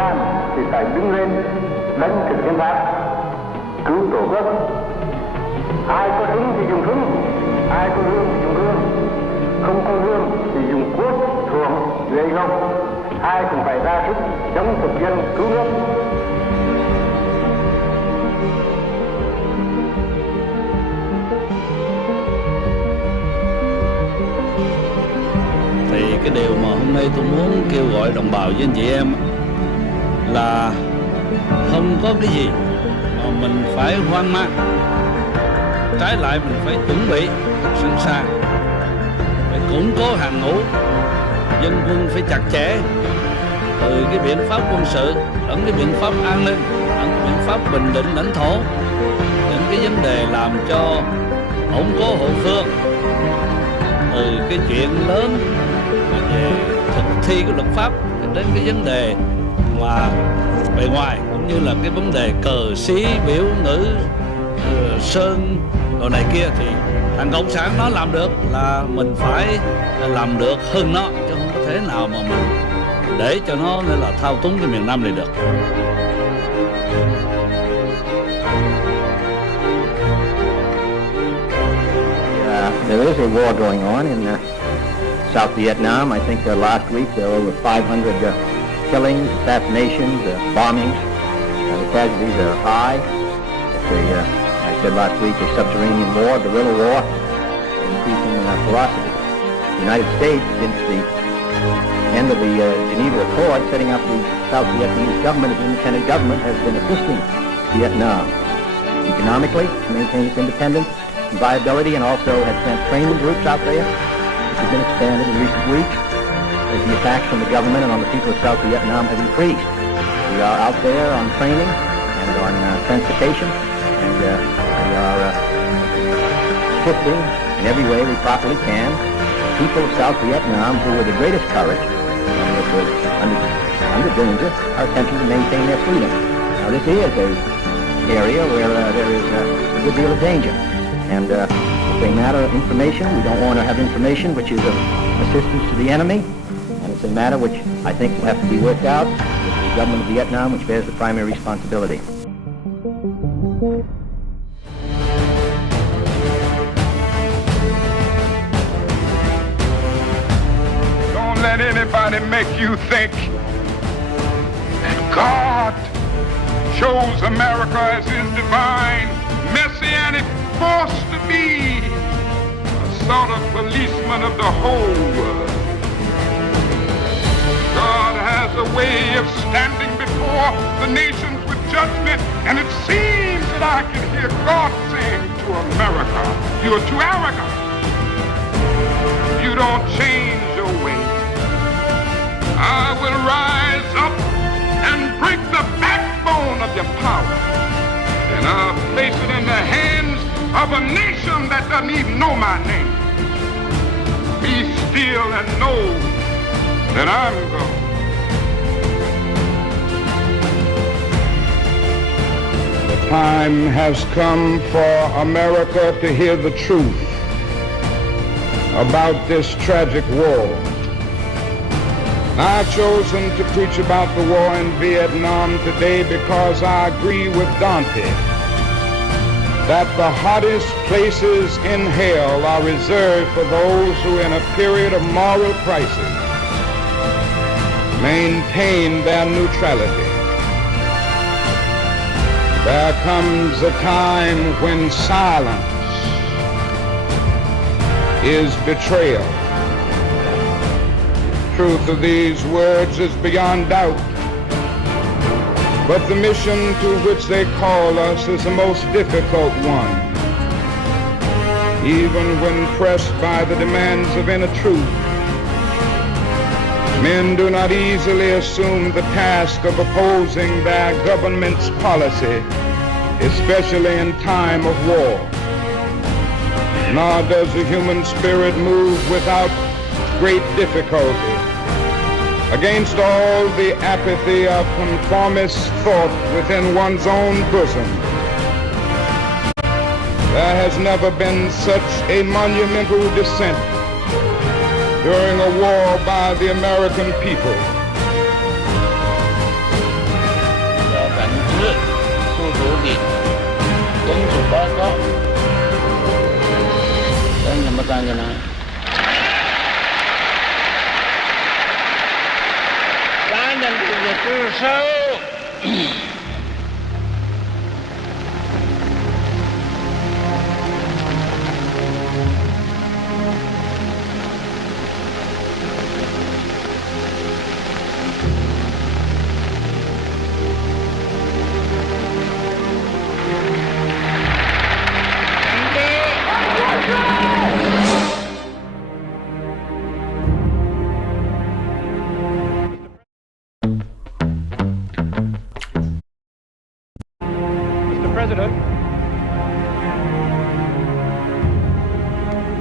Nam thì phải đứng lên đánh thực dân Pháp, cứu tổ quốc. Ai có súng thì dùng súng, ai có gươm thì dùng gươm, không có gươm thì dùng cuốc, thuồng, gậy gộc. Ai cũng phải ra sức chống thực dân cứu nước. Thì cái điều mà hôm nay tôi muốn kêu gọi đồng bào với anh chị em là không có cái gì mà mình phải hoang mang. Trái lại mình phải chuẩn bị sẵn sàng, phải củng cố hàng ngũ, dân quân phải chặt chẽ, từ cái biện pháp quân sự lẫn cái biện pháp an ninh, lẫn cái biện pháp bình định lãnh thổ, những cái vấn đề làm cho ổn cố hậu phương, từ cái chuyện lớn về thực thi của luật pháp đến cái vấn đề mà bề ngoài, cũng như là cái vấn đề cờ xí biểu ngữ sơn đồ này kia, thì thằng cộng sản nó làm được là mình phải làm được hơn nó, chứ không có thể nào mà mình để cho nó nên là thao túng cái miền Nam này được. There is a war going on in South Vietnam. I think last week there were over 500 killings, assassinations, bombings. The casualties are high. I said last week, a subterranean war, guerrilla war, increasing ferocity. The United States, since the end of the Geneva Accord, setting up the South Vietnamese government as an independent government, has been assisting Vietnam economically to maintain its independence and viability, and also has sent training groups out there, which have been expanded in recent weeks as the attacks from the government and on the people of South Vietnam have increased. We are out there on training and on transportation, and we are assisting in every way we properly can the people of South Vietnam, who with the greatest courage and which was under danger, are attempting to maintain their freedom. Now this is an area where there is a good deal of danger, and it's a matter of information. We don't want to have information which is of assistance to the enemy, and it's a matter which I think will have to be worked out with the government of Vietnam, which bears the primary responsibility. Don't let anybody make you think that God chose America as his divine messianic force to be a sort of policeman of the whole world. God has a way of standing before the nations with judgment, and it seems that I can hear God saying to America, "You're too arrogant. You don't change your way. I will rise up and break the backbone of your power, and I'll place it in the hands of a nation that doesn't even know my name. Be still and know that I'm God." The time has come for America to hear the truth about this tragic war. I've chosen to preach about the war in Vietnam today because I agree with Dante that the hottest places in hell are reserved for those who, in a period of moral crisis, maintain their neutrality. There comes a time when silence is betrayal. Truth of these words is beyond doubt, but the mission to which they call us is the most difficult one. Even when pressed by the demands of inner truth, men do not easily assume the task of opposing their government's policy, especially in time of war. Nor does the human spirit move without great difficulty against all the apathy of conformist thought within one's own bosom. There has never been such a monumental dissent during a war by the American people. 여기 동수 빠져 당연 못 당연아 나는 그거 뚫어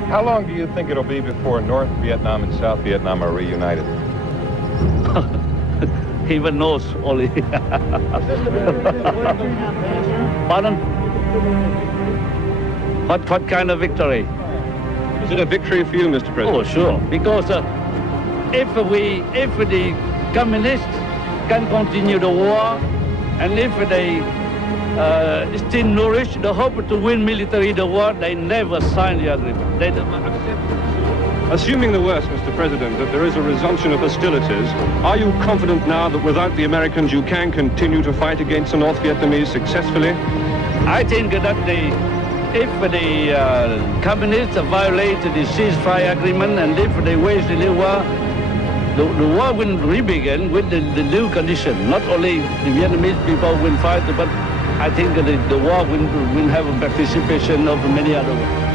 How long do you think it'll be before North Vietnam and South Vietnam are reunited? Heaven knows only. Pardon? What kind of victory? Is it a victory for you, Mr. President? Oh, sure. Because if the communists can continue the war, and if they still nourish the hope to win military the war, they never sign the agreement. They don't accept. Assuming the worst, Mr. President, that there is a resumption of hostilities, are you confident now that without the Americans you can continue to fight against the North Vietnamese successfully? I think that if the communists violate the ceasefire agreement and if they wage the new war, the war will re-begin with the new condition. Not only the Vietnamese people will fight, but I think that the war will have a participation of many other ones.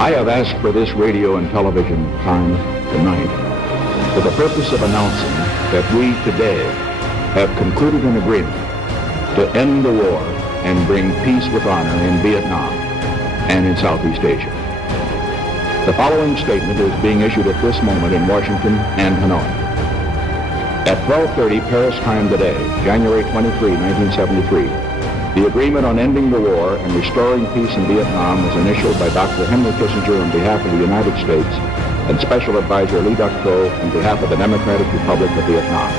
I have asked for this radio and television time tonight for the purpose of announcing that we today have concluded an agreement to end the war and bring peace with honor in Vietnam and in Southeast Asia. The following statement is being issued at this moment in Washington and Hanoi. At 12:30 Paris time today, January 23, 1973, the agreement on ending the war and restoring peace in Vietnam was initialed by Dr. Henry Kissinger on behalf of the United States and Special Advisor Lee Duc-Tho on behalf of the Democratic Republic of Vietnam.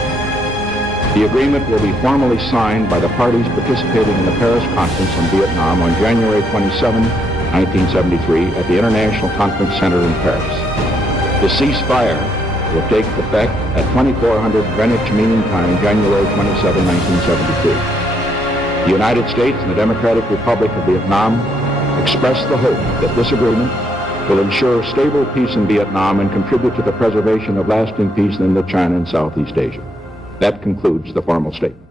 The agreement will be formally signed by the parties participating in the Paris Conference on Vietnam on January 27, 1973 at the International Conference Center in Paris. The ceasefire will take effect at 2400 Greenwich Mean Time, January 27, 1972. The United States and the Democratic Republic of Vietnam express the hope that this agreement will ensure stable peace in Vietnam and contribute to the preservation of lasting peace in Indochina and Southeast Asia. That concludes the formal statement.